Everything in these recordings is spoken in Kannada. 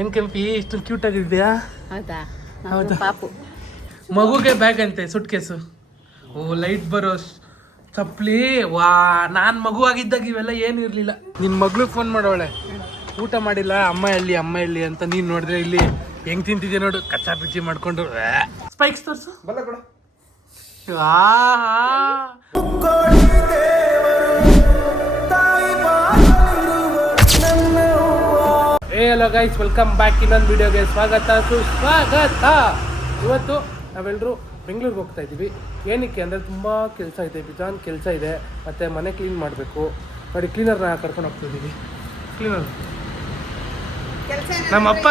ಏನ್ ಕೆಂಪಿ ಇಷ್ಟು ಕ್ಯೂಟ್ ಆಗಿದ್ಯಾ? ಹೌದಾ? ಹೌದಾ ಪಾಪು ಮಗುಗೆ ಬ್ಯಾಗ್ ಅಂತೆ ಸುಟ್ ಕೇಸು. ಓ ಲೈಟ್ ಬರೋ ಚಪ್ಲಿ. ವಾ ನಾನ್ ಮಗು ಆಗಿದ್ದಾಗ ಇವೆಲ್ಲ ಏನು ಇರ್ಲಿಲ್ಲ. ನಿನ್ ಮಗ್ಳಿಗೆ ಫೋನ್ ಮಾಡೋಳೆ, ಊಟ ಮಾಡಿಲ್ಲ ಅಮ್ಮ ಎಲ್ಲಿ ಅಮ್ಮ ಎಲ್ಲಿ ಅಂತ. ನೀನ್ ನೋಡಿದ್ರೆ ಇಲ್ಲಿ ಹೆಂಗ್ ತಿಂತಿದ್ಯಾ ನೋಡು, ಕಚ್ಚಾ ಪಿಚ್ಚಿ ಮಾಡ್ಕೊಂಡು. ಸ್ಪೈಕ್ಸ್ ತೋರ್ಸು. Hello guys, welcome back. ಇನ್ನೊಂದು ವಿಡಿಯೋಗೆ ಸ್ವಾಗತ ಸುಸ್ವಾಗತ. ಇವತ್ತು ನಾವೆಲ್ಲರೂ ಬೆಂಗಳೂರಿಗೆ ಹೋಗ್ತಾ ಇದ್ದೀವಿ. ಏನಕ್ಕೆ ಅಂದರೆ ತುಂಬ ಕೆಲಸ ಇದೆ, ಬಿಜಾನ್ ಕೆಲಸ ಇದೆ. ಮತ್ತು ಮನೆ ಕ್ಲೀನ್ ಮಾಡಬೇಕು. ನೋಡಿ ಕ್ಲೀನರ್ನ ಕರ್ಕೊಂಡು ಹೋಗ್ತಿದ್ದೀವಿ. ಕ್ಲೀನರ್ ನಮ್ಮಪ್ಪ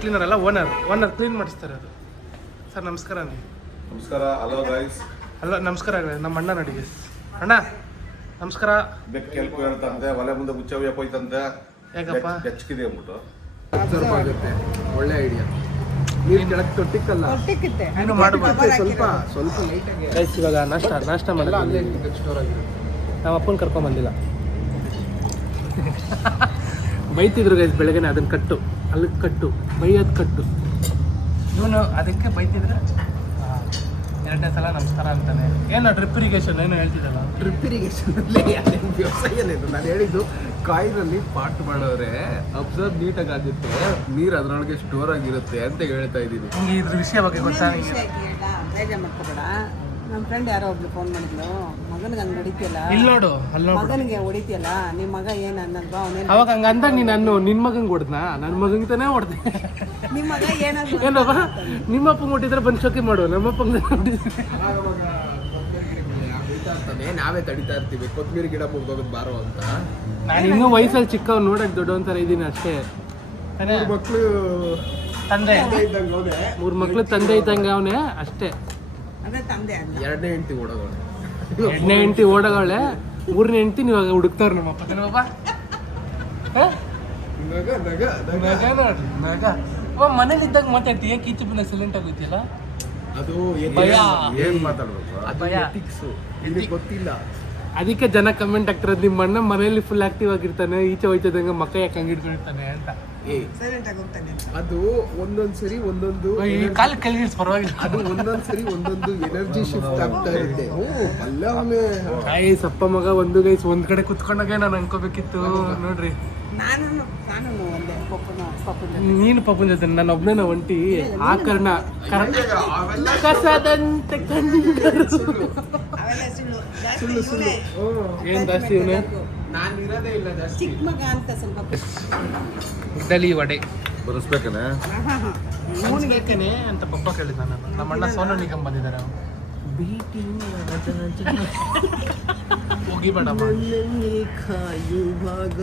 ಕ್ಲೀನರ್ ಅಲ್ಲ, ಓನರ್ ಕ್ಲೀನ್ ಮಾಡಿಸ್ತಾರೆ ಅದು. ಸರ್ ನಮಸ್ಕಾರ. ನಮಸ್ಕಾರ. Hello guys. ಅಲ್ಲ ನಮಸ್ಕಾರ, ನಮ್ಮ ಅಣ್ಣ ನೋಡಿ ಅಣ್ಣ ನಮಸ್ಕಾರ. ಬೆಕ್ಕ ಕೆಲ್ಕು ಹೇಳ್ತಂತೆ, ಒಲೆ ಮುಂದೆ ಮುಚ್ಚವ್ಯ ಹೋಯ್ತಂತೆ. ಯಾಕಪ್ಪ ಬೆಚ್ಚಕಿದೆ ಅಂದ್ಬಿಟ್ಟು ಆಗುತ್ತೆ. ಒಳ್ಳೆ ಐಡಿಯಾ. ನೀರು ಕೆಳಕ್ಕೆ ತೊಟ್ಟಿಕ್ಕಲ್ಲ, ಏನು ಮಾಡಬಾರ್ದು. ಸ್ವಲ್ಪ ಲೈಟಾಗಿ ಗೈಸ್ ಇವಾಗ ನಾಷ್ಟ ಮಾಡಲ್ಲ. ಅಲ್ಲೇ ಸ್ಟೋರ್ ಆಗಿರುತ್ತೆ. ನಮ್ಮ ಅಪ್ಪನ ಕರ್ಕೊಂಬಂದಿಲ್ಲ. ಬೈತಿದ್ರು ಗೈಸ್ ಬೆಳಗ್ಗೆನೆ, ಅದನ್ನ ಕಟ್ಟು ಅಲ್ಲಿಗೆ ಕಟ್ಟು, ಬೈಯೋದು ಕಟ್ಟು. ಇವನು ಅದಕ್ಕೆ ಬೈತಿದ್ರೆ ಎರಡನೇ ಸಲ ನಮಸ್ಕಾರ ಅಂತಾನೆ. ಏನೋ ಡ್ರಿಪ್ ಇರಿಗೇಷನ್ ಏನೋ ಹೇಳ್ತಿದ್ದಲ್ಲ. ಡ್ರಿಪ್ ಇರಿಗೇಷನಲ್ಲಿ ಅದೇನು ವ್ಯವಸಾಯ ಏನಿದೆ. ನಾನು ಹೇಳಿದ್ದು ಕಾಯಿನಲ್ಲಿ ಪಾಟ್ ಮಾಡೋರೆ ಅಬ್ಸರ್ವ್ ನೀಟಾಗಿ ಆಗುತ್ತೆ, ನೀರು ಅದರೊಳಗೆ ಸ್ಟೋರ್ ಆಗಿರುತ್ತೆ ಅಂತ ಹೇಳ್ತಾ ಇದ್ದೀನಿ. ನಿಮಗೆ ಇದ್ರ ವಿಷಯ ಬಗ್ಗೆ ಗೊತ್ತಾ? ಬೇಜಾರು ಮಾಡ್ಕೋಬೇಡ. ನಮ್ಮ ಫ್ರೆಂಡ್ ಯಾರೋ ಒಬ್ಳು ಫೋನ್ ಮಾಡಿದ್ಲು, ಮಗನಿಗೆ ಹಂಗೆ ಹೊಡಿತೀಯಲ್ಲ, ಇಲ್ಲಿ ನೋಡು, ಅಲ್ಲಿ ನೋಡು. ಮಗನಿಗೆ ಹೊಡಿತೀಯಲ್ಲ, ನಿಮ್ಮ ಮಗ ಏನು ಅನ್ನಲ್ವಾ? ಅವನೇನು ಅವಾಗ ಹಂಗ ಅಂದಾಗ ನೀನು ನಿನ್ನ ಮಗಂಗೆ ಹೊಡೆದ್ನಾ? ನನ್ನ ಮಗಂಗೆ ತಾನೇ ಹೊಡೆದೆ. ನಿಮ್ಮ ಮಗ ಏನಂತ ಏನಪ್ಪ ನಿಮ್ಮಪ್ಪ ಮುಟ್ಟಿದ್ರೆ ಬಂದು ಶೋಕಿ ಮಾಡು, ನಮ್ಮಪ್ಪಂಗೆ ನಾವೇ ತಡಿತಾ ಇರ್ತೀವಿ ಕೊತ್ತಂಬರಿ ಗಿಡ ಮುಗ್ದೋಗೋದು ಬಾರೋ ಅಂತ. ನಾನು ಇನ್ನೂ ವಯಸ್ಸಲ್ಲಿ ಚಿಕ್ಕವ್, ನೋಡಕ್ ದೊಡ್ಡವಂತರ ಇದ್ದೀನಿ ಅಷ್ಟೇ. ಮಕ್ಕಳು ತಂದೆ ಇದ್ದಂಗೆ ಹೋದೆ. 3 ಮಕ್ಳು ತಂದೆ ಇದ್ದಂಗೆ ಅವನೇ ಅಷ್ಟೇ. ಅದೇ ತಂದೆ ಅಲ್ಲ. ಎರಡನೇ ಹೆಂಡತಿ ಓಡೋದು, 2ನೇ ಹೆಂಡತಿ ಓಡಗವಳೆ, 3ನೇ ಹೆಂಡತಿ ನೀವಾಗ ಹುಡುಕ್ತಾರ ನಮ್ಮಪ್ಪ. ಮನೇಲಿದ್ದಾಗ ಮಾತಾಡ್ತೀಯ, ಕೀಚು ಬಿನ ಸೈಲೆಂಟ್ ಆಗೋಯ್ತಿಲ್ಲ. ಅದು ಭಯ. ಏನ್ ಮಾತಾಡ್ಬೇಕು, ಅದು ಭಯ. ethics. ಇಲ್ಲಿ ಗೊತ್ತಿಲ್ಲ. ಅದಕ್ಕೆ ಜನ ಕಮೆಂಟ್ ಆಗ್ತಿರೋದು, ನಿಮ್ಮ ಅಣ್ಣ ಮನೇಲಿ ಫುಲ್ ಆಕ್ಟಿವ್ ಆಗಿರ್ತಾನೆ, ಈಚೆ ಹೋಯ್ತದಂಗೆ ಮಕ್ಕ ಯಾಕೆ ಹಂಗೆ ಹಿಡ್ಕೊಂಡಿರ್ತಾನೆ ಅಂತ. ಸೈಲೆಂಟ್ ಆಗಿ ಹೋಗ್ತಾನೆ. ಅದು ಒಂದೊಂದ್ಸರಿ ಒಂದೊಂದು ಕಾಲ ಕೆಳಗಿಳಿಸ್ ಪರವಾಗಿಲ್ಲ. ಅದು ಒಂದೊಂದ್ಸರಿ ಒಂದೊಂದು ಎನರ್ಜಿ ಶಿಫ್ಟ್ ಆಗ್ತಾ ಇರುತ್ತೆ. ಅಲ್ಲ ಅವನೇ ಗೈಸ್ ಅಪ್ಪ ಮಗ ಒಂದು ಗೈಸ್ ಒಂದ್ ಕಡೆ ಕುತ್ಕೊಂಡಾಗ ನಾನು ಅನ್ಕೋಬೇಕಿತ್ತು. ನೋಡ್ರಿ ನಾನು ಒಂದೇ ಪಪ್ಪನ ನೀನು ಪಪ್ಪನ ಜೊತೆ, ನಾನು ಒಬ್ನೇ ಒಂಟಿ. ಆ ಕಾರಣ ಕಸದಂತೆ ಕಂಡರು. ಅವೆಲ್ಲ ಸುಳ್ಳು. ಸುಳ್ಳು ಸುಳ್ಳು. ಏನ್ ಜಾಸ್ತಿ ಇವನೇ ನಾನು ಇರೋದೇ ಇಲ್ಲ ಜಾಸ್ತಿ. ಚಿಕ್ಕ ಮಗ ಅಂತ ಸ್ವಲ್ಪ ಇಡ್ಲಿ ವಡೆ ಬರೆಸ್ಬೇಕನೆ ಬೇಕೇನೆ ಅಂತ ಪಪ್ಪ ಕೇಳಿದ. ನಾನು ನಮ್ಮ ಅಣ್ಣ ಸೋನು ನಿಗಮ್ ಬಂದಿದ್ದಾರೆ. ಹೋಗಿ ಬೇಡ ಕಾಯುವಾಗ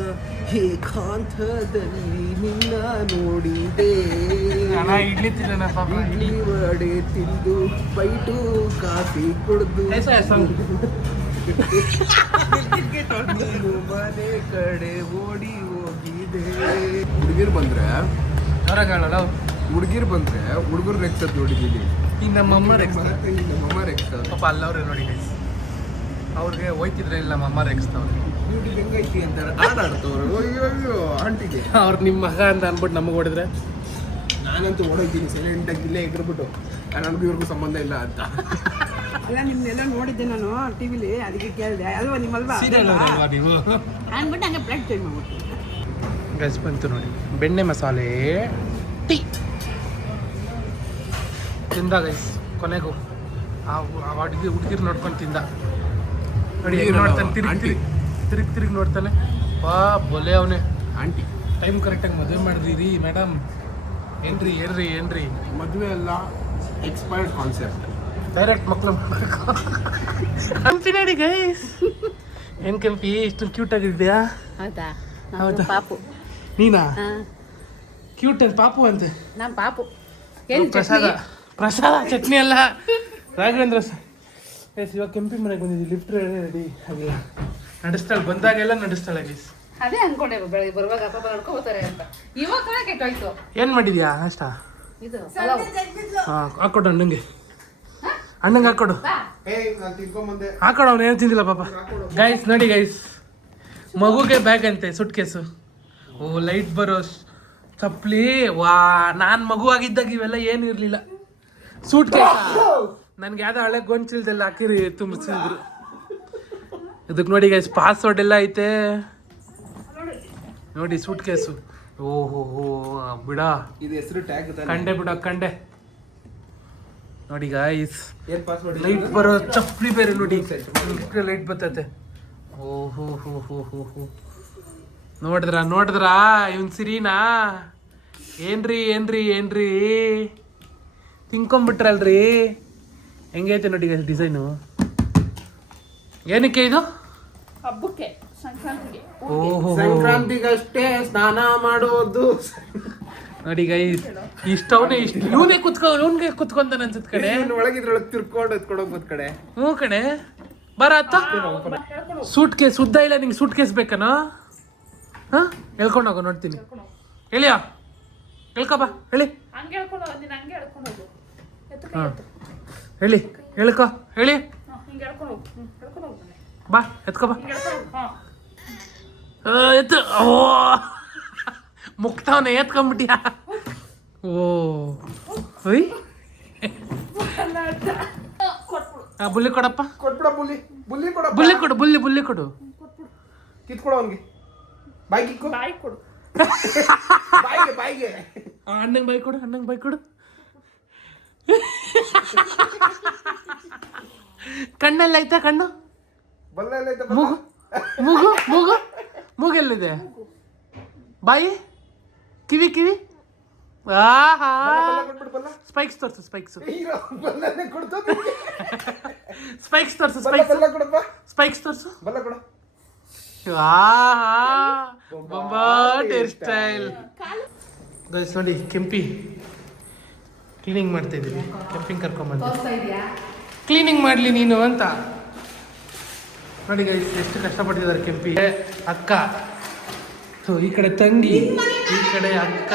ಏಕಾಂತದಲ್ಲಿ ನಿನ್ನ ನೋಡಿದೆ. ಅಣ್ಣ ಇಡ್ಲಿ ತಿನ್ನ ಪಾಪ. ಇಡ್ಲಿ ವಡೆ ತಿಂದು ಬೈಟು ಕಾಫಿ ಕುಡ್ದು ಮನೆ ಕಡೆ ಓಡಿ ಹೋಗಿದೆ. ಹುಡುಗಿರು ಬಂದ್ರೆ ಹೊರಗಾಳಲ್ಲ ಹುಡುಗಿರು ಬಂದ್ರೆ ಹುಡುಗರು ರೆಕ್ಸದ್ ನೋಡಿದೀನಿ. ಈಗ ನಮ್ಮಮ್ಮ ನಮ್ಮಮ್ಮ ರೆಕ್ಸದ್ ಪಾಪ ಅಲ್ಲವ್ರೆ ನೋಡಿ ಗೈಸ್. ಅವ್ರಿಗೆ ಹೋಯ್ತಿದ್ರೆ ಇಲ್ಲ ನಮ್ಮಮ್ಮ ರೆಕ್ಸ್ತವ್ರೆ. ಬ್ಯೂಟಿ ಹೆಂಗೈತಿ ಅಂತಾರೆ, ಆಡಾಡ್ತವ್ರು. ಅಯ್ಯೋ ಅಯ್ಯೋ ಆಂಟಿಗೆ ಅವ್ರು ನಿಮ್ಮ ಮಗ ಅಂತ ಅನ್ಬಿಟ್ಟು ನಮಗೆ ಹೊಡೆದ್ರೆ ನಾನಂತೂ ಓಡೋಯ್ತೀನಿ ಸೈಲೆಂಟಾಗಿ ಇಲ್ಲೇ ಎಗ್ರಬಿಟ್ಟು, ನನಗೂ ಇವ್ರಿಗೂ ಸಂಬಂಧ ಇಲ್ಲ ಅಂತ. ಅಲ್ಲ ನಿಮ್ನೆಲ್ಲ ನೋಡಿದ್ದೆ ನಾನು ಟಿವಿಲಿ, ಅದಕ್ಕೆ ಕೇಳಿದೆ. ಅಲ್ವಾ ನಿಮ್ಮಲ್ವಾ ಸೀರಿಯಲ್ ನೀವು ಅಂದ್ಬಿಟ್ಟು ಹಂಗೆ ಬ್ಲಡ್ ಚೇಂಜ್ ಮಾಡ್ಬಿಟ್ಟು ಗೈಸ್ ಬಂತು ನೋಡಿ. ಬೆಣ್ಣೆ ಮಸಾಲೆ ಟೀ ತಿಂದ ಗೈಸ್. ಕೊನೆಗೂ ಆ ಹುಡುಗಿರು ನೋಡ್ಕೊಂಡು ತಿಂದ ನೋಡಿ. ನೋಡ್ತಾನೆ ತಿರುಗಿ ನೋಡ್ತಾನೆ. ಬಾ ಬೊಲೆ ಅವನೇ ಆಂಟಿ ಟೈಮ್ ಕರೆಕ್ಟಾಗಿ ಮದುವೆ ಮಾಡಿದ್ರಿ ಮೇಡಮ್. ಏನ್ರಿ ಮದುವೆ ಎಲ್ಲ ಎಕ್ಸ್ಪೈರ್ಡ್ ಕಾನ್ಸೆಪ್ಟ್. ಡೈರೆಕ್ಟ್ ಮಕ್ಳು ಮಾಡಬೇಕು. ನೋಡಿ ಗೈಸ್ ಏನ್ ಕೆಂಪಿ ಇಷ್ಟು ಕ್ಯೂಟ್ ಆಗಿದ್ಯಾ? ಹೌದಾ? ಹೌದಾ? ಪಾಪು ನೀನಾ ಕ್ಯೂಟ್ ಅಂತ ಪಾಪು ಅಂತೆ. ನಮ್ಮ ಪಾಪು ಏನು ಪ್ರಸಾದ ಚಟ್ನಿ ಅಲ್ಲ, ರಾಘವೇಂದ್ರ ಇವಾಗ ಕೆಂಪಿ ಮನೆಗೆ ಬಂದಿದ್ದೀವಿ. ಲಿಫ್ಟ್ ರೆಡಿ ಆಗಿಲ್ಲ, ನಡೆಸ್ತಾಳೆ. ಬಂದಾಗೆಲ್ಲ ನಡೆಸ್ತಾಳೆ ಗೈಸ್. ಅದೇ ಅನ್ಕೊಂಡೆ ಬೆಳಗ್ಗೆ ಬರುವಾಗ ಪಾಪ ನಡ್ಕೋತಾರೆ ಅಂತ. ಇವಾಗ ಕೆಟ್ಟೋಯ್ತು. ಏನ್ ಮಾಡಿದ್ಯಾ ನಾಷ್ಟ? ಇದು ಹಾಂ ಹಾಕೊಡು ಅಣ್ಣಂಗೆ ಹಾಕೊಡು. ನಾನು ತಿನ್ಕೊಂಬಂದೆ. ಹಾಕೊಡು, ಅವ್ನು ಏನು ತಿಂದಿಲ್ಲ ಪಾಪ. ಗೈಸ್ ನೋಡಿ ಗೈಸ್, ಮಗುಗೆ ಬ್ಯಾಗ್ ಅಂತೆ ಸುಟ್ ಕೇಸು. ಓ ಲೈಟ್ ಬರೋ ಚಪ್ಲಿ ವಾ ನಾನು ಮಗುವಾಗಿದ್ದಾಗ ಇವೆಲ್ಲ ಏನು ಇರಲಿಲ್ಲ. ಸೂಟ್ ಕೇಸ ನನ್ಗೆ ಯಾವ್ದೋ ಹಳೆ ಗೊಂಚಿಲ್ದೆಲ್ಲ ಹಾಕಿರಿ ತುಂಬಿಸಿದ್ರು. ಇದಕ್ಕೆ ನೋಡಿ ಗೈಸ್ ಪಾಸ್ವರ್ಡ್ ಎಲ್ಲ ಐತೆ ನೋಡಿ. ಸೂಟ್ ಕೇಸು ಓಹೋ ಬಿಡ, ಇದು ಹೆಸರು ಟ್ಯಾಗ್ ಕಂಡೆ ಬಿಡ ಕಂಡೆ. ನೋಡಿ ಗೈಸ್ ಏನ್ ಪಾಸ್ವರ್ಡ್ ಲೈಟ್ ಬರೋ ಚಪ್ಪಲಿ ಬೇರೆ ನೋಡಿ, ಲೈಟ್ ಬರ್ತೈತೆ. ಓಹೋ ಹೋ ಹೋ ಹೋ ಹೋ ನೋಡಿದ್ರ ಇವನ್ ಸಿರಿನಾ? ಏನ್ರಿ ತಿನ್ಕೊಂಬಿಟ್ರಲ್ರಿ. ಹೆಂಗೈತೆ ನೋಡಿ ಡಿಸೈನು. ಏನಕ್ಕೆ ಇದು? ಹಬ್ಬಕ್ಕೆ ಸಂಕ್ರಾಂತಿಗೆ. ಓಹೋ ಸಂಕ್ರಾಂತಿಗಷ್ಟೇ ಸ್ನಾನ ಮಾಡೋದು ನೋಡಿ ಗೈಸ್ ಇಷ್ಟವನೇ ಇವನೇ ಇವನ್ಗೆ ಕುತ್ಕೊಂತಾನೆ ಅನ್ಸತ್ ಕಡೆ. ಒಳಗಿದ್ರೊಳಗೆ ತಿರ್ಕೊಂಡು ಎತ್ಕೊಡೋದ್ ಕಡೆ. ಹ್ಞೂ ಕಣೆ ಬರ ಅತ್ತ. ಸೂಟ್ ಕೇಸ್ ಉದ್ದ ಇಲ್ಲ ನಿಂಗೆ ಸೂಟ್ ಕೇಸ್ ಬೇಕನೋ? ಹಾಂ ಹೇಳ್ಕೊಂಡು ಹೋಗೋ ನೋಡ್ತೀನಿ. ಹೇಳಿಯಾ ಹೇಳ್ಕೊ ಬಾ ಹೇಳಿ. ಹಾಂ ಹೇಳಿ ಹೇಳ್ಕೊ ಹೇಳಿ ಬಾ ಎತ್ಕೊ ಬಾ. ಎತ್ತು ಓ ಮುಕ್ತವನೆ ಎತ್ಕೊಂಬಿಟ್ಟಿಯಾ? ಓ ಹೊಯ್ ಬುಲ್ಲಿ ಕೊಡಪ್ಪ. ಕೊಟ್ಬಿಡ ಬುಲ್ಲಿ ಕೊಡ. ಬುಲ್ಲಿ ಕೊಡು. ಕಿತ್ಕೊಡ ಅವನ್ಗೆ. ಬಾಯಿ ಕೊಡು. ಬಾಯಿಗೆ ಅಣ್ಣಂಗೆ ಬಾಯಿ ಕೊಡು. ಕಣ್ಣೆಲ್ಲ ಐತಾ? ಕಣ್ಣು ಮೂಗೆಲ್ಲಿದೆ? ಬಾಯಿ ಕಿವಿ ಆಹಾ ಸ್ಪೈಕ್ಸ್ ತೋರ್ಸು. ಸ್ಪೈಕ್ಸ್ ತೋರ್ಸು. ಹೇರ್ ಸ್ಟೈಲ್ ಗೈಸ್ ನೋಡಿ. ಕೆಂಪಿ ಕ್ಲೀನಿಂಗ್ ಮಾಡ್ತಾ ಇದ್ದೀವಿ. ಕೆಂಪಿಂಗ್ ಕರ್ಕೊಂಬಂದು ಕ್ಲೀನಿಂಗ್ ಮಾಡಲಿ ನೀನು ಅಂತ ನೋಡಿ ಗೈಸ್. ಎಷ್ಟು ಕಷ್ಟಪಟ್ಟಿದ್ದಾರೆ ಕೆಂಪಿ. ಅಕ್ಕ ಈ ಕಡೆ ತಂಗಿ, ಈ ಕಡೆ ಅಕ್ಕ.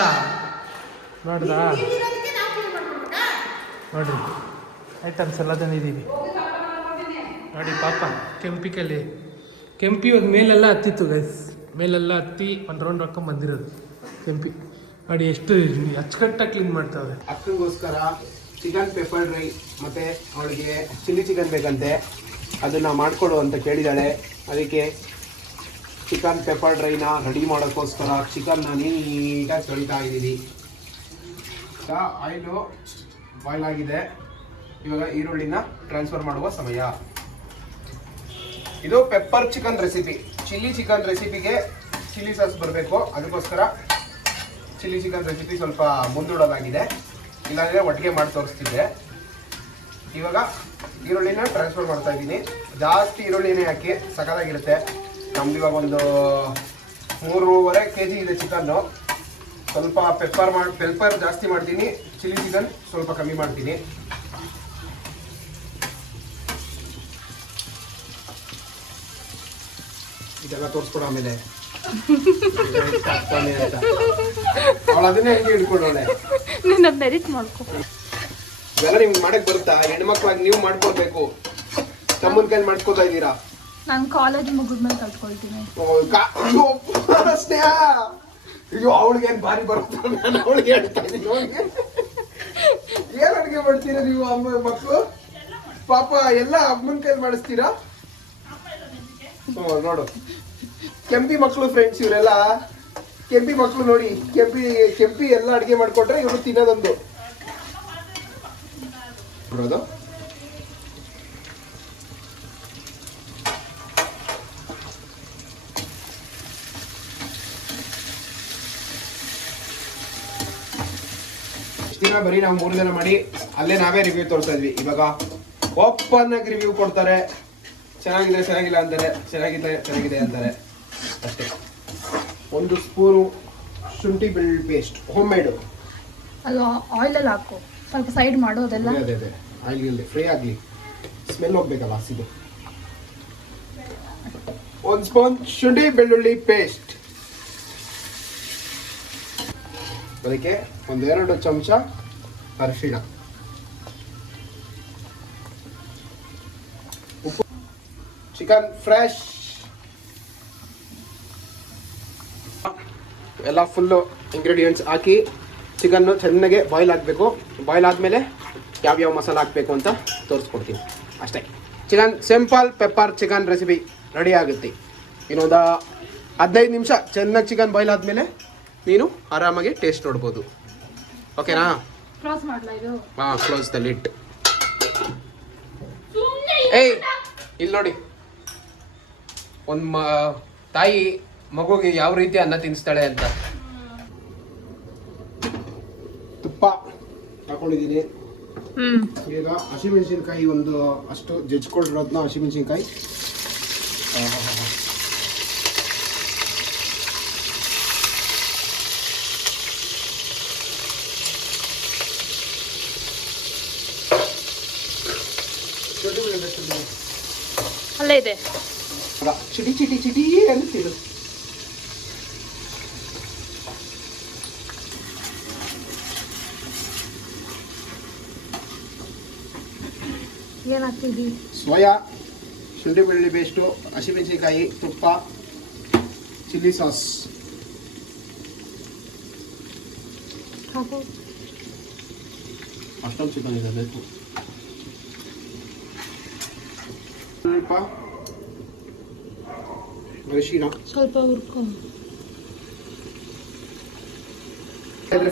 ನೋಡ್ದಾ ನೋಡ್ರಿ ಐಟಮ್ಸ್ ಎಲ್ಲ ತಂದಿದ್ದೀವಿ ನೋಡಿ. ಪಾಪ ಕೆಂಪಿ ಇವಾಗ ಮೇಲೆಲ್ಲ ಹತ್ತಿತ್ತು ಗೈಸ್. ಮೇಲೆಲ್ಲ ಹತ್ತಿ ಒಂದು ರೌಂಡ್ ಹಾಕೊಂಡ್ ಬಂದಿರೋದು ಕೆಂಪಿ ನೋಡಿ. ಎಷ್ಟು ಅಚ್ಚುಕಟ್ಟಾಗಿ ಕ್ಲೀನ್ ಮಾಡ್ತಾವೆ. ಅಕ್ಕನಿಗೋಸ್ಕರ ಚಿಕನ್ ಪೆಪ್ಪರ್ ಡ್ರೈ ಮತ್ತೆ ಅವಳಿಗೆ ಚಿಲ್ಲಿ ಚಿಕನ್ ಬೇಕಂತೆ, ಅದನ್ನು ಮಾಡಿಕೊಡು ಅಂತ ಕೇಳಿದ್ದಾಳೆ. ಅದಕ್ಕೆ ಚಿಕನ್ ಪೆಪ್ಪರ್ ಡ್ರೈನ ರೆಡಿ ಮಾಡೋಕ್ಕೋಸ್ಕರ ಚಿಕನ್ನ ನೀಟಾಗಿ ತೊಳಿತಾ ಇದ್ದೀನಿ. ಆಯಿಲು ಬಾಯ್ಲ್ ಆಗಿದೆ. ಇವಾಗ ಈರುಳ್ಳಿನ ಟ್ರಾನ್ಸ್ಫರ್ ಮಾಡುವ ಸಮಯ. ಇದು pepper chicken recipe. Chilli chicken ರೆಸಿಪಿಗೆ ಚಿಲ್ಲಿ ಸಾಸ್ ಬರಬೇಕು, ಅದಕ್ಕೋಸ್ಕರ ಚಿಲ್ಲಿ ಚಿಕನ್ ರೆಸಿಪಿ ಸ್ವಲ್ಪ ಮುಂದೂಡಲಾಗಿದೆ. ಇಲ್ಲಾಂದರೆ ಒಟ್ಟಿಗೆ ಮಾಡಿ ತೋರಿಸ್ತಿದ್ದೆ. ಇವಾಗ ಈರುಳ್ಳಿನ ಟ್ರಾನ್ಸ್ಫರ್ ಮಾಡ್ತಾ ಇದ್ದೀನಿ. ಜಾಸ್ತಿ ಈರುಳ್ಳಿನೇ ಹಾಕಿ ಸಖತ್ತಾಗಿರುತ್ತೆ. ನಮ್ದು ಇವಾಗ ಒಂದು 3.5 kg ಇದೆ ಚಿಕನ್ನು. ಸ್ವಲ್ಪ ಪೆಪ್ಪರ್ ಜಾಸ್ತಿ ಮಾಡ್ತೀನಿ, ಚಿಲ್ಲಿ ಚಿಕನ್ ಸ್ವಲ್ಪ ಕಮ್ಮಿ ಮಾಡ್ತೀನಿ. ಇದೆಲ್ಲ ತೋರಿಸ್ಕೊಡ ಆಮೇಲೆ ಅಂತ ಅವಳು ಅದನ್ನೇ ಹೆಂಗೆ ಹಿಡ್ಕೊಂಡವಳೆ. ಮೆರಿಟ್ ಮಾಡ್ಕೊ. ಇವೆಲ್ಲ ನಿಮ್ಗೆ ಮಾಡಕ್ ಬರುತ್ತಾ? ಹೆಣ್ಮಕ್ಳಾಗಿ ನೀವು ಮಾಡ್ಕೊಳ್ಬೇಕು. ತಮ್ಮನ ಕೈಲಿ ಮಾಡ್ಕೋತಾ ಇದ್ದೀರಾ? ನಾನು ಕಾಲೇಜ್ ಮುಗಿದ್ಮೇಲೆ ಕಲ್ತ್ಕೊಳ್ತೀನಿ. ಸ್ನೇಹ ಅಯ್ಯೋ ಅವಳಿಗೆ ಏನು ಭಾರಿ ಬರುತ್ತೆ. ನಾನು ಅವಳಿಗೆ ಹೇಳ್ತಾ ಇದ್ದೀನಿ. ಏನ್ ಅಡುಗೆ ಮಾಡ್ತೀರಾ ನೀವು ಅಮ್ಮ ಮಕ್ಕಳು? ಪಾಪ ಎಲ್ಲ ಅಮ್ಮನ ಕೈಲಿ ಮಾಡಿಸ್ತೀರಾ? ನೋಡು ಕೆಂಪಿ ಮಕ್ಕಳು ಫ್ರೆಂಡ್ಸ್ ಇವರೆಲ್ಲ. ಕೆಂಪಿ ಮಕ್ಕಳು ನೋಡಿ. ಕೆಂಪಿ ಎಲ್ಲ ಅಡುಗೆ ಮಾಡ್ಕೊಟ್ರೆ ಇವರು ತಿನ್ನೋದೊಂದು ನೋಡೋದು. ದಿನ ಬರೀ ನಾವು 3 ಜನ ಮಾಡಿ ಅಲ್ಲೇ ನಾವೇ ರಿವ್ಯೂ ತೋರಿಸ್ತಾ ಇದ್ವಿ. ಇವಾಗ ಓಪನ್ ಆಗಿ ರಿವ್ಯೂ ಕೊಡ್ತಾರೆ. ಚೆನ್ನಾಗಿದೆ ಚೆನ್ನಾಗಿಲ್ಲ ಅಂತಾರೆ, ಚೆನ್ನಾಗಿದೆ ಅಂತಾರೆ ಅಷ್ಟೇ. 1 ಸ್ಪೂನು ಶುಂಠಿ ಬೆಳ್ಳುಳ್ಳಿ ಪೇಸ್ಟ್ ಹೋಮ್ ಮೇಡು. ಅದು ಆಯಿಲಲ್ಲಿ ಹಾಕು, ಸ್ವಲ್ಪ ಸೈಡ್ ಮಾಡು. ಅದೆಲ್ಲ ಅದೇ ಆಯಿಲ್ ಫ್ರೈ ಆಗಲಿ, ಸ್ಮೆಲ್ ಹೋಗ್ಬೇಕಲ್ಲ ಹಸಿದು. 1 ಸ್ಪೂನ್ ಶುಂಠಿ ಬೆಳ್ಳುಳ್ಳಿ ಪೇಸ್ಟ್. ಅದಕ್ಕೆ 1-2 ಚಮಚ ಅರಿಶಿಣ, ಉಪ್ಪು, ಚಿಕನ್ ಫ್ರೆಶ್ ಎಲ್ಲ ಫುಲ್ಲು ಇಂಗ್ರೀಡಿಯೆಂಟ್ಸ್ ಹಾಕಿ ಚಿಕನ್ನು ಚೆನ್ನಾಗೆ ಬಾಯ್ಲ್ ಆಗಬೇಕು. ಬಾಯ್ಲ್ ಆದಮೇಲೆ ಯಾವ್ಯಾವ ಮಸಾಲೆ ಹಾಕಬೇಕು ಅಂತ ತೋರಿಸ್ಕೊಡ್ತೀನಿ ಅಷ್ಟೇ. Chicken simple pepper chicken recipe ready ಆಗುತ್ತೆ. ಇನ್ನೊಂದು 15 ನಿಮಿಷ ಚೆನ್ನಾಗಿ ಚಿಕನ್ ಬಾಯ್ಲ್ ಆದಮೇಲೆ ನೀನು ಆರಾಮಾಗಿ ಟೇಸ್ಟ್ ನೋಡ್ಬೋದು. ಓಕೆನಾ? ಕ್ರಾಸ್ ಮಾಡ್ಲಾ ಇದು? ಹಾಂ, ಕ್ಲೋಸ್ ದ ಲಿಡ್. ಏಯ್ ಇಲ್ಲಿ ನೋಡಿ, ಒಂದು ತಾಯಿ ಮಗುಗೆ ಯಾವ ರೀತಿ ಅನ್ನ ತಿನ್ನಿಸ್ತಾಳೆ ಅಂತ. ತುಪ್ಪ ಹಾಕೊಂಡಿದ್ದೀನಿ. ಈಗ ಹಸಿಮೆಣಸಿನ್ಕಾಯಿ ಒಂದು ಅಷ್ಟು ಜಜ್ಕೊಂಡಿರೋದನ್ನ ಹಸಿಮೆಣಸಿನ್ಕಾಯಿ ಅಲ್ಲೇ ಇದೆ. ಚಿಟಿ ಚಿಟಿ ಚಿಟಿ ಅಂತಿರು. ಏನ್ ಹಾಕ್ತಿದ್ದಿ? ಸೋಯಾ, ಶುಂಠಿ ಬೆಳ್ಳುಳ್ಳಿ ಪೇಸ್ಟು, ಹಸಿಮೆಣಸಿನ್ಕಾಯಿ, ತುಪ್ಪ, ಚಿಲ್ಲಿ ಸಾಸ್ ಹಾಕು. ಅಷ್ಟೊಂದು ಚಿಕನ್ ಇದೆ ಬೇಕು. ಸ್ವಲ್ಪ ಅರಿಶಿಣ, ಸ್ವಲ್ಪ ಹುರ್ಕೊ.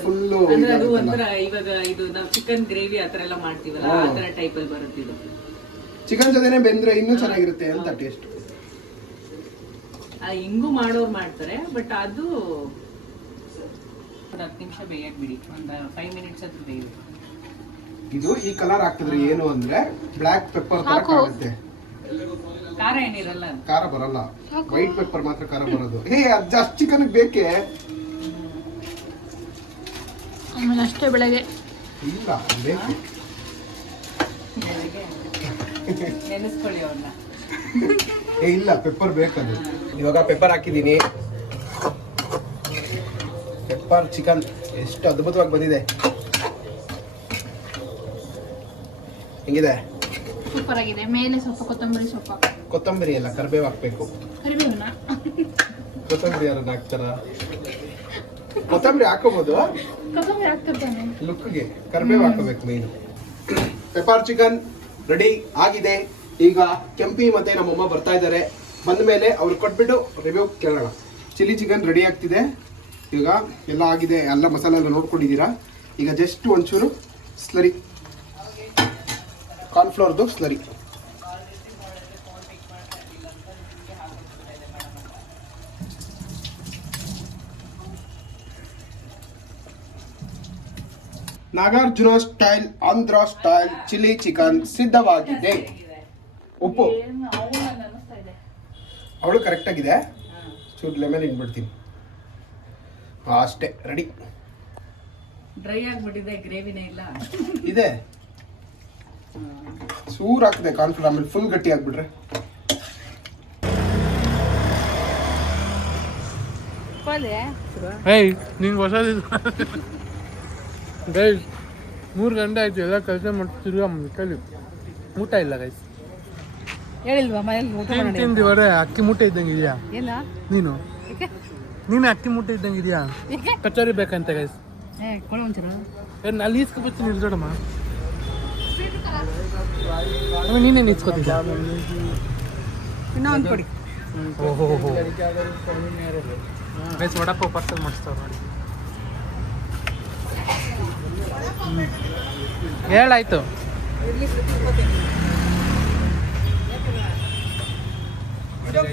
ಫುಲ್ಲು ಅಂದ್ರೆ ಅದು ಒಂಥರ ಇವಾಗ ಇದು ನಾವು ಚಿಕನ್ ಗ್ರೇವಿ ಆತರ ಎಲ್ಲ ಮಾಡ್ತೀವಲ್ಲ ಆ ತರ ಟೈಪ್ ಅಲ್ಲಿ ಬರುತ್ತೆ ಇದು. ಚಿಕನ್ ಜೊತೆನೆ ಬೆಂದ್ರೆ ಇನ್ನೂ ಚೆನ್ನಾಗಿರುತ್ತೆ ಅಂತ ಟೇಸ್ಟ್. ಹಿಂಗು ಮಾಡೋರು ಮಾಡ್ತಾರೆ, ಬಟ್ ಅದು 10 ನಿಮಿಷ ಬೇಯಕ್ ಬಿಡಿ, ಒಂದು 5 ಮಿನಿಟ್ಸ್ ಆದ್ರೂ ಬೇಯುತ್ತೆ. ಇದು ಈ ಕಲರ್ ಹಾಕಿದ್ರೆ ಏನು ಅಂದ್ರೆ ಬ್ಲ್ಯಾಕ್ ಪೆಪ್ಪರ್ ತರ ಹಾಕು. ಕಾಣುತ್ತೆ. ಖಾರ ಏನಿರಲ್ಲ. ಖಾರ ಬರಲ್ಲ, ವೈಟ್ ಪೆಪ್ಪರ್ ಮಾತ್ರ ಖಾರ ಬರೋದು. ಹೇ, ಅದು ಜಾಸ್ತಿ ಚಿಕನ್ ಬೇಕೇ? ಆಮೇಲೆ ಅಷ್ಟೇ ಬೆಳಗ್ಗೆ ಇಲ್ಲ, ಬೇಕು. ನೆನೆಸ್ಕೊಳ್ಳಿ ಅವ್ರನ್ನ. ಏ ಇಲ್ಲ, ಪೆಪ್ಪರ್ ಬೇಕದು. ಇವಾಗ ಪೆಪ್ಪರ್ ಹಾಕಿದ್ದೀನಿ. ಪೆಪ್ಪರ್ ಚಿಕನ್ ಎಷ್ಟು ಅದ್ಭುತವಾಗಿ ಬಂದಿದೆ. ಹೆಂಗಿದೆ? ಸೂಪರ್ ಆಗಿದೆ. ಮೇಲೆ ಸ್ವಲ್ಪ ಕೊತ್ತಂಬರಿ ಸೊಪ್ಪು ಹಾಕು. ಕೊತ್ತಂಬರಿ ಎಲ್ಲ ಕರಿಬೇವು ಹಾಕ್ಬೇಕು. ಕರಿಬೇವನ್ನ ಕೊತ್ತಂಬರಿ ಯಾರನ್ನ ಹಾಕ್ತಾರ? ಕೊತ್ತಂಬರಿ ಹಾಕೋಬಹುದು ಕೊತ್ತಂಬರಿ ಹಾಕ್ತಿರ್ತಾನೆ. ಲುಕ್ಗೆ. ಕರಿಬೇವು ಹಾಕೋಬೇಕು ಮೇನು. ಪೆಪ್ಪರ್ ಚಿಕನ್ ರೆಡಿ ಆಗಿದೆ. ಈಗ ಕೆಂಪಿ ಮತ್ತೆ ನಮ್ಮಮ್ಮ ಬರ್ತಾ ಇದ್ದಾರೆ. ಬಂದ ಮೇಲೆ ಅವ್ರು ಕೊಟ್ಬಿಟ್ಟು ರಿವ್ಯೂ ಕೇಳೋಣ. ಚಿಲ್ಲಿ ಚಿಕನ್ ರೆಡಿ ಆಗ್ತಿದೆ. ಈಗ ಎಲ್ಲ ಆಗಿದೆ, ಎಲ್ಲ ಮಸಾಲೆ ಎಲ್ಲ ನೋಡ್ಕೊಂಡಿದ್ದೀರಾ. ಈಗ ಜಸ್ಟ್ ಒಂಚೂರು ಸ್ಲರಿ, ಕಾರ್ನ್ಫ್ಲೋರ್ದು slurry. Nagarjuna style, Andhra style chilli chicken ಸಿದ್ಧವಾಗಿದೆ. ಉಪ್ಪು ಅವಳು ಕರೆಕ್ಟ್ ಆಗಿದೆ. ಚೂರು ಲೆಮನ್ ಇಟ್ಬಿಡ್ತೀನಿ ಅಷ್ಟೇ. ರೆಡಿ. ಡ್ರೈ ಆಗ್ಬಿಟ್ಟಿದೆ, ಗ್ರೇವಿನೇ ಇಲ್ಲ. ಇದೆ, ಸೂರ್ ಹಾಕಿದೆ ಕಾರ್ನ್ಫ್ಲೋರ್. ಆಮೇಲೆ ಫುಲ್ ಗಟ್ಟಿ ಆಗ್ಬಿಟ್ರೆ ಹೇಯ್, ನಿಂಗೆ ಹೊಸದು ಗೈಸ್. 3 ಗಂಟೆ ಆಯ್ತು ಎಲ್ಲ ಕೆಲಸ ಮಾಡ್ತಿರುವ ಕಲಿ ಊಟ ಇಲ್ಲ ಗೈಸ್. ಹೇಳಿಲ್ವಾ ಮನೇಲಿ ಊಟ ಮಾಡಿ? ತಿಂದಿವರೆ ಅಕ್ಕಿ ಮುಟ್ಟೆ ಇದ್ದಂಗೆ ಇದೆಯಾ ಏನ ನೀನು? ಅಕ್ಕಿ ಮುಟ್ಟೆ ಇದ್ದಂಗೆ ಇದೆಯಾ? ಕಚೋರಿ ಬೇಕಂತ ಗೈಸ್. ಏನು ಅಲ್ಲಿ ಈಸ್ಕೊಬತ್ತೀನಿ ಇಲ್ದೋಡಮ್ಮ. ನೀನೇನು ಈಸ್ಕೊತಿದ್ದ? ಇನ್ನೊಂದು ಕೊಡಿ. ಓಹೋ ಗೈಸ್, ವಡಾಪಾವ್ ಪಾರ್ಸಲ್ ಮಾಡಿಸ್ತಾವ್ರು ನೋಡಿ. ಹೇಳಾಯ್ತು.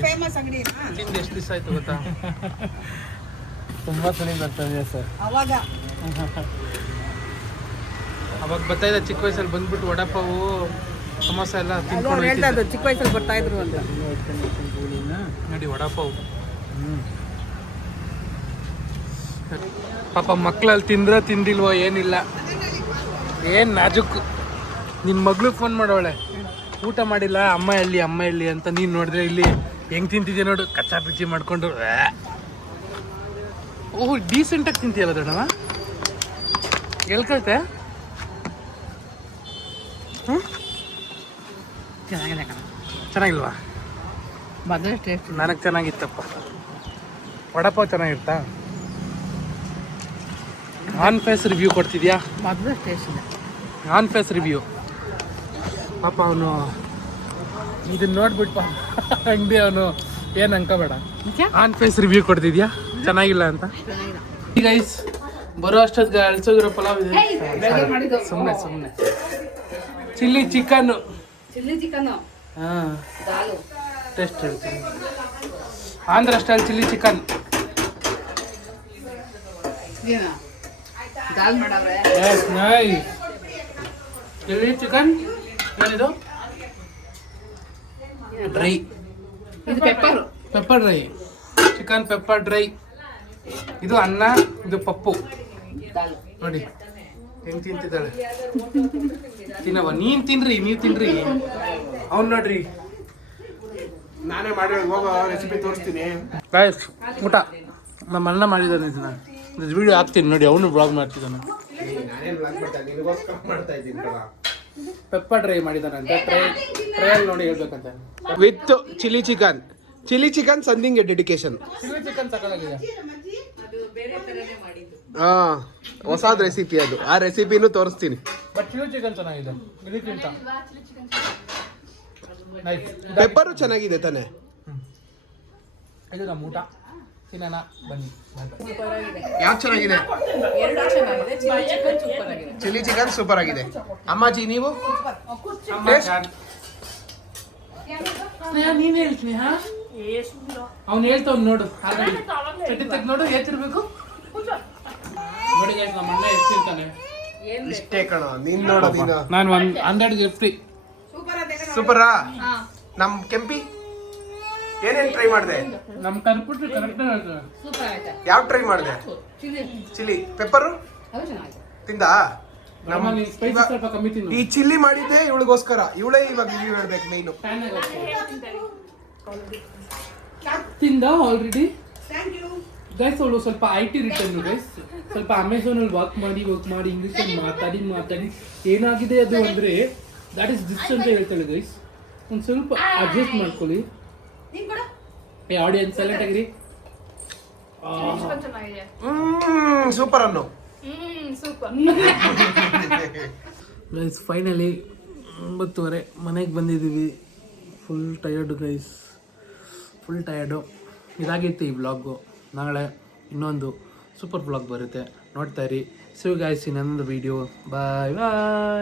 ಫೇಮಸ್ ಅಂಗಡಿ ತಿಂದು ಎಷ್ಟು ದಿವಸ ಆಯ್ತು ಗೊತ್ತಾ? ತುಂಬ ಸಲ ಬರ್ತದೆ ಸರ್. ಅವಾಗ ಬರ್ತಾ ಇದೆ ಚಿಕ್ಕ ವಯಸ್ಸಲ್ಲಿ ಬಂದ್ಬಿಟ್ಟು ವಡಾಪಾವು ಸಮೋಸ ಎಲ್ಲ ತಿನ್ಕೊಂಡು ಹೇಳ್ತಾ ಚಿಕ್ಕ ವಯಸ್ಸಲ್ಲಿ ಬರ್ತಾ ಇದ್ರು ಅಂತ ನೋಡಿ ವಡಾಪಾವು. ಪಾಪ ಮಕ್ಕಳಲ್ಲಿ ತಿಂದ್ರೆ ತಿಂದಿಲ್ವೋ ಏನಿಲ್ಲ. ಏನು ನಾಜುಕು. ನಿನ್ನ ಮಗ್ಳಿಗೆ ಫೋನ್ ಮಾಡೋಳೆ, ಊಟ ಮಾಡಿಲ್ಲ ಅಮ್ಮ ಎಲ್ಲಿ ಅಂತ. ನೀನು ನೋಡಿದ್ರೆ ಇಲ್ಲಿ ಹೆಂಗೆ ತಿಂತಿದ್ಯಾ ನೋಡು, ಕಚ್ಚಾ ಪಿಚ್ಚಿ ಮಾಡಿಕೊಂಡು. ಓಹ್, ಡೀಸೆಂಟಾಗಿ ತಿಂತೀಯಲ್ಲ ದೊಡ್ಡವ. ಎಲ್ಲಿ ಕಲಿತೆ? ಹ್ಞೂ, ಚೆನ್ನಾಗಿದೆ ಕಣ. ಚೆನ್ನಾಗಿಲ್ವಾ? ಮೊದಲೇ ಟೇಸ್ಟ್. ನನಗೆ ಚೆನ್ನಾಗಿತ್ತಪ್ಪ. ವಡಾಪಾವ್ ಚೆನ್ನಾಗಿರ್ತಾ? ಆನ್ ಫೇಸ್ ರಿವ್ಯೂ ಕೊಡ್ತಿದ್ಯಾ? ಮೊದಲು ಟೇಸ್ಟ್ ಇಲ್ಲ. On face review. ಪಾಪ ಅವನು ಇದನ್ನ ನೋಡ್ಬಿಟ್ಟು ಅಂಗಡಿ ಅವನು ಏನು ಅನ್ಕೋಬೇಡ. ಆನ್ ಫೇಸ್ ರಿವ್ಯೂ ಕೊಡ್ತಿದ್ಯಾ ಚೆನ್ನಾಗಿಲ್ಲ ಅಂತ? ಗೈಸ್ ಬರೋ ಅಷ್ಟೊತ್ತಿಗೆ ಅಳ್ಸೋಗಿರೋ ಪಲಾವ್ ಇದೆ. ಸುಮ್ಮನೆ ಚಿಲ್ಲಿ ಚಿಕನ್ನು. ಹಾಂ ಟೇಸ್ಟ್ ಹೇಳ್ತೀನಿ. Andhra style chilli chicken. ದಾಲ್ ಮಾಡವ್ರೆ. ಚಿಲ್ಲಿ ಚಿಕನ್ ಏನಿದು? ಡ್ರೈ. ಇದು pepper dry. Chicken pepper dry. ಇದು ಅನ್ನ, ಇದು ಪಪ್ಪು. ನೋಡಿ ಹೆಂಗ್ ತಿಂತಿದ್ದಾಳೆ. ತಿನ್ನವ ನೀನ್ ತಿನ್ರಿ, ನೀವು ತಿನ್ರಿ. ಅವ್ನು ನೋಡ್ರಿ ನಾನೇ ಮಾಡಿ ಹೋಗೋ ರೆಸಿಪಿ ತೋರಿಸ್ತೀನಿ. ಗಾಯ್ಸ್ ಊಟ ನಮ್ಮ ಅಣ್ಣ ಮಾಡಿದ್ದಾನೆ. ಇದನ್ನ ಇದು ವಿಡಿಯೋ ಹಾಕ್ತೀನಿ ನೋಡಿ. ಅವನು ಬ್ಲಾಗ್ ಮಾಡ್ತಿದ್ದಾನೆ. ನಾನೇನು ಬ್ಲಾಗ್ ಮಾಡ್ತಾ ನಿನಗೋಸ್ಕರ ಮಾಡ್ತಾ ಇದ್ದೀನಿ ಕಣ. ಪೆಪ್ಪರ್ ಡ್ರೈ ಮಾಡಿದ್ದಾನೆ ಅಂತ ಟ್ರಯಲ್ ನೋಡಿ ಹೇಳ್ಬೇಕಂತ. With chilli chicken something dedication. Chilli chicken ತಗೊಳ್ಳೋದಿದೆ. ಹಾಂ ಹೊಸದು ರೆಸಿಪಿ ಅದು. ಆ ರೆಸಿಪಿನೂ ತೋರಿಸ್ತೀನಿ. ಬಟ್ ಚಿಲ್ಲಿ ಚಿಕನ್ ಚೆನ್ನಾಗಿದೆ ಇದಕ್ಕಿಂತ. ಪೆಪ್ಪರು ಚೆನ್ನಾಗಿದೆ ತಾನೆ. ಇದು ನಮ್ಮ ಊಟ. ತಿನ್ನೋಣ ಬನ್ನಿ. ಯಾವ್ದು ಚೆನ್ನಾಗಿದೆ? ಚಿಲ್ಲಿ ಚಿಕನ್ ಸೂಪರ್ ಆಗಿದೆ. ಅಮ್ಮಾಜಿ ನೀವು? ನೀನ್ ಹೇಳ್ತೀನಿ. ಅವ್ನು ಹೇಳ್ತಾವ್ ನೋಡು. ಚಟಿ ತೆಗ್ ನೋಡು ಏತಿರ್ಬೇಕು. ನೋಡಿ guys, ನಮ್ಮ ಅಣ್ಣ ಎಷ್ಟಿರ್ತಾನೆ. ಇಷ್ಟೇ ಕಣ ನೀನ್ ನೋಡು. ನೀನು ನಾನು 150 ಸೂಪರಾ. ನಮ್ ಕೆಂಪಿ ಏನೇನ್ ಟ್ರೈ ಮಾಡಿದೆ? ನಮ್ ಕರ್ಪುಟ್ರು ಕರೆಕ್ಟ್ ಹೇಳ್ತಾರೆ. ಯಾವ ಟ್ರೈ ಮಾಡಿದೆ? ಚಿಲ್ಲಿ ಪೆಪ್ಪರು ತಿಂದ? ಸ್ಪೈಸಿ ಸ್ವಲ್ಪ ಕಮ್ಮಿ ತಿನ್ನು. ಈ ಚಿಲ್ಲಿ ಮಾಡಿದ್ದೆ ಇವಳಿಗೋಸ್ಕರ. ಇವಳೇ ಇವಾಗ ರಿವ್ಯೂ ಹೇಳ್ಬೇಕು ಮೈನು. ತಿಂದ ಆಲ್ರೆಡಿ ಗೈಸ್. ಅವಳು ಸ್ವಲ್ಪ IT ರಿಟರ್ನ್ ಗೈಸ್. ಸ್ವಲ್ಪ ಅಮೆಝಾನಲ್ಲಿ ವರ್ಕ್ ಮಾಡಿ ಇಂಗ್ಲೀಷಲ್ಲಿ ಮಾತಾಡಿ ಏನಾಗಿದೆ ಅದು ಅಂದರೆ ದಟ್ ಇಸ್ ದಿಸ್ ಅಂತ ಹೇಳ್ತಾಳೆ ಗೈಸ್. ಒಂದು ಸ್ವಲ್ಪ ಅಡ್ಜಸ್ಟ್ ಮಾಡ್ಕೊಳ್ಳಿ. ಆಡಿಯನ್ಸ್ ಸೈಲೆಂಟ್ ಆಗಿರಿ. ಸೂಪರ್ ಅನ್ನು ಗೈಸ್. ಫೈನಲಿ 9:30 ಮನೆಗೆ ಬಂದಿದ್ದೀವಿ. Full tired guys, full tired. ಇದಾಗಿತ್ತು ಈ ವ್ಲಾಗು. ನಾಳೆ ಇನ್ನೊಂದು ಸೂಪರ್ ವ್ಲಾಗ್ ಬರುತ್ತೆ, ನೋಡ್ತಾ ಇರಿ. See you guys in another video. Bye bye.